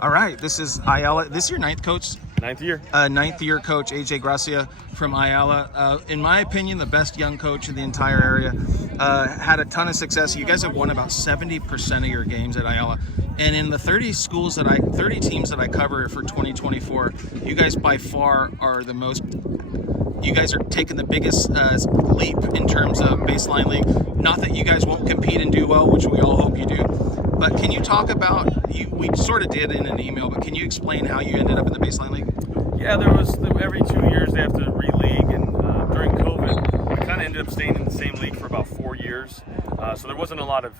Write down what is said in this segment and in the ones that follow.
All right, this is Ayala. This is your ninth coach? Ninth year. Ninth year coach, AJ Gracia from Ayala. In my opinion, the best young coach in the entire area. Had a ton of success. You guys have won about 70% of your games at Ayala. And in the 30 teams that I cover for 2024, you guys by far are the most. You guys are taking the biggest leap in terms of baseline league. Not that you guys won't compete and do well, which we all hope you do. But can you talk about, we sort of did in an email, but can you explain how you ended up in the baseline league? Yeah, every 2 years they have to re-league, and during COVID, I kind of ended up staying in the same league for about 4 years. So there wasn't a lot of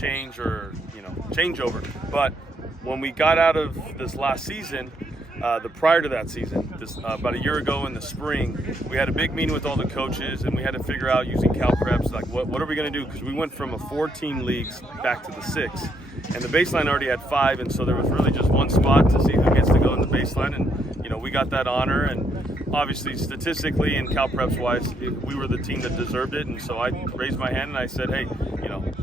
change or changeover. But when we got out of this last season, prior to that season, about a year ago in the spring, we had a big meeting with all the coaches, and we had to figure out using Cal Preps, like what are we going to do? Because we went from a 14 leagues back to the 6, and the baseline already had 5, and so there was really just one spot to see who gets to go in the baseline, and we got that honor, and obviously statistically and Cal Preps wise, we were the team that deserved it, and so I raised my hand and I said, hey,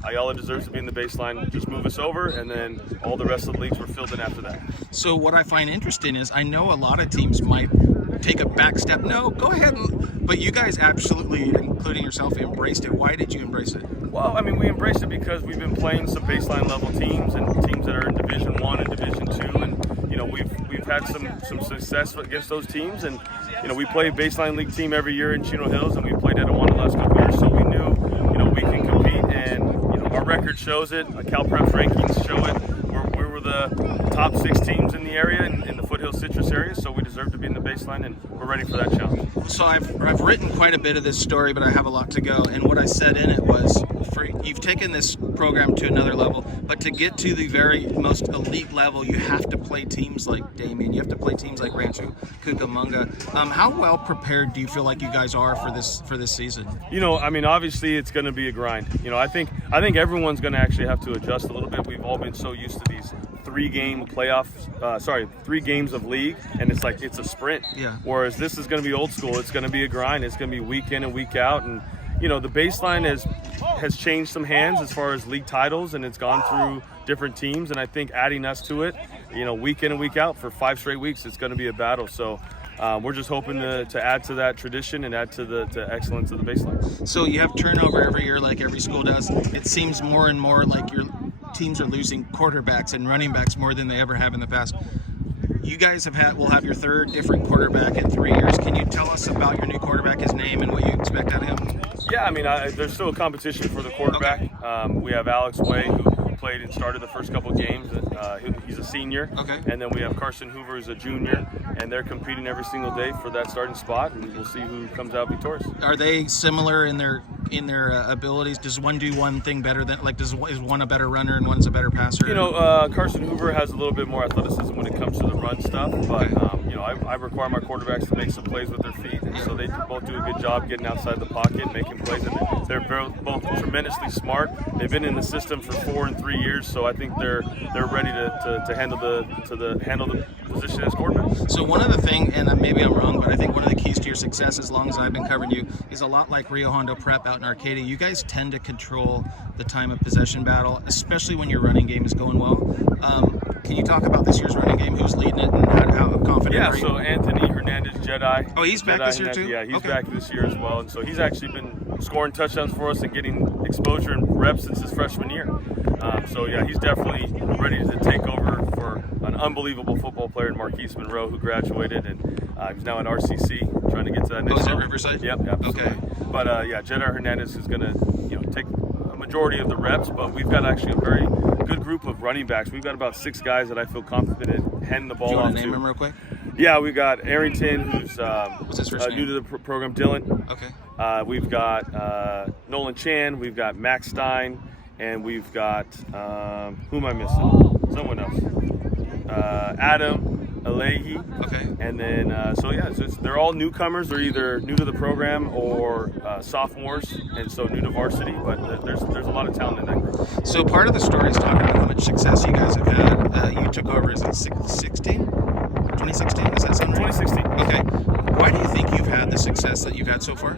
Ayala deserves to be in the baseline, just move us over, and then all the rest of the leagues were filled in after that. So what I find interesting is I know a lot of teams might take a back step. No, go ahead, but you guys absolutely, including yourself, embraced it. Why did you embrace it? Well, I mean, we embraced it because we've been playing some baseline level teams and teams that are in Division 1 and Division 2, and we've had some success against those teams, and we play a baseline league team every year in Chino Hills, and we played at one the last couple years, so we knew we can compete, and our record shows it. Cal Preps rankings show it. We were the top 6 teams in the area, in the Foothill Citrus area, so we deserve to be in the baseline, and we're ready for that challenge. So I've written quite a bit of this story, but I have a lot to go. And what I said in it was, you've taken this program to another level, but to get to the very most elite level, you have to play teams like Damien. You have to play teams like Rancho Cucamonga. How well prepared do you feel like you guys are for this season? Obviously it's going to be a grind. I think everyone's going to actually have to adjust a little bit. We've all been so used to these 3 games of league, and it's a sprint. Yeah. Whereas this is going to be old school. It's going to be a grind. It's going to be week in and week out, and the baseline has changed some hands as far as league titles, and it's gone through different teams, and I think adding us to it, week in and week out for 5 straight weeks, it's going to be a battle. So we're just hoping to add to that tradition and add to the excellence of the baseline. So you have turnover every year, like every school does. It seems more and more like your teams are losing quarterbacks and running backs more than they ever have in the past. You guys will have your 3rd different quarterback in 3 years. Can you tell us about your new quarterback, his name, and what you expect out of him? Yeah, there's still a competition for the quarterback. Okay. We have Alex Way, who played and started the first couple of games. He's a senior. Okay. And then we have Carson Hoover, who's a junior, and they're competing every single day for that starting spot, and we'll see who comes out victorious. Are they similar in their abilities? Does one do one thing better than, is one a better runner and one's a better passer? Carson Hoover has a little bit more athleticism when it comes to the run stuff, but I require my quarterbacks to make some plays with their feet, and so they both do a good job getting outside the pocket, making plays, and they're both tremendously smart. They've been in the system for 4 and 3 years, so I think they're ready to handle the position as quarterback. So one of the things, and maybe I'm wrong, but I think one of the keys to your success, as long as I've been covering you, is a lot like Rio Hondo Prep out in Arcadia. You guys tend to control the time of possession battle, especially when your running game is going well. Can you talk about this year's running game? Who's leading it, and how confident are you? So Anthony Hernandez, Jedi. Oh, he's back this year too? Yeah, he's back this year as well. And so he's actually been scoring touchdowns for us and getting exposure and reps since his freshman year. He's definitely ready to take over for an unbelievable football player in Marquise Monroe, who graduated, and he's now at RCC trying to get to that next level. level. At Riverside? Yep, absolutely. Okay. But Jedi Hernandez is going to take a majority of the reps, but we've got actually a very good group of running backs. We've got about 6 guys that I feel confident handing the ball off to. Do you want to name them real quick? Yeah, we got Arrington, who's what's his first name? New to the program, Dylan. Okay. We've got Nolan Chan, we've got Max Stein, and we've got who am I missing? Someone else. Adam Alehi. Okay. And then they're all newcomers. They're either new to the program or sophomores, and so new to varsity. But there's a lot of talent in that group. So part of the story is talking about how much success you guys have had. You took over, is it 2016? Does that sound right? 2016. Okay. Why do you think you've had the success that you've had so far?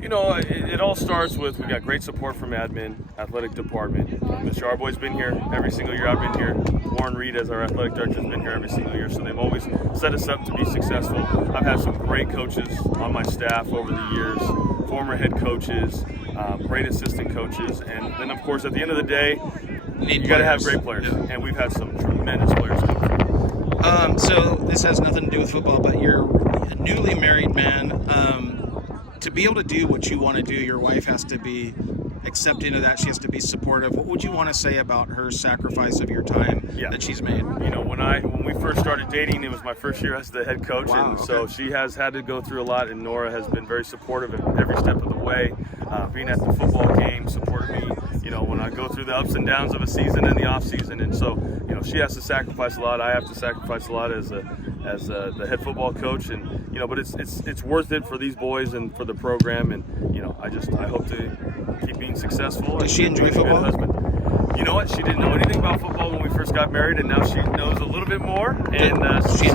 It all starts with, we got great support from admin, athletic department. Mr. Arboy's been here every single year I've been here. Warren Reed, as our athletic director, has been here every single year. So they've always set us up to be successful. I've had some great coaches on my staff over the years, former head coaches, great assistant coaches, and then of course at the end of the day, you got to have great players, and we've had some tremendous players come through. So this has nothing to do with football, but you're a newly married man. To be able to do what you want to do, your wife has to be accepting of that. She has to be supportive. What would you want to say about her sacrifice of your time that she's made? You know, when we first started dating, it was my first year as the head coach, and so she has had to go through a lot, and Nora has been very supportive at every step of the way, being at the football game, supporting me, you know, when I go through the ups and downs of a season and the off season. And so, you know, she has to sacrifice a lot. I have to sacrifice a lot as the head football coach, and you know, but it's worth it for these boys and for the program. And you know, I hope to keep being successful. Does she enjoy football? You know what? She didn't know anything about football when we first got married, and now she knows a little bit more. And she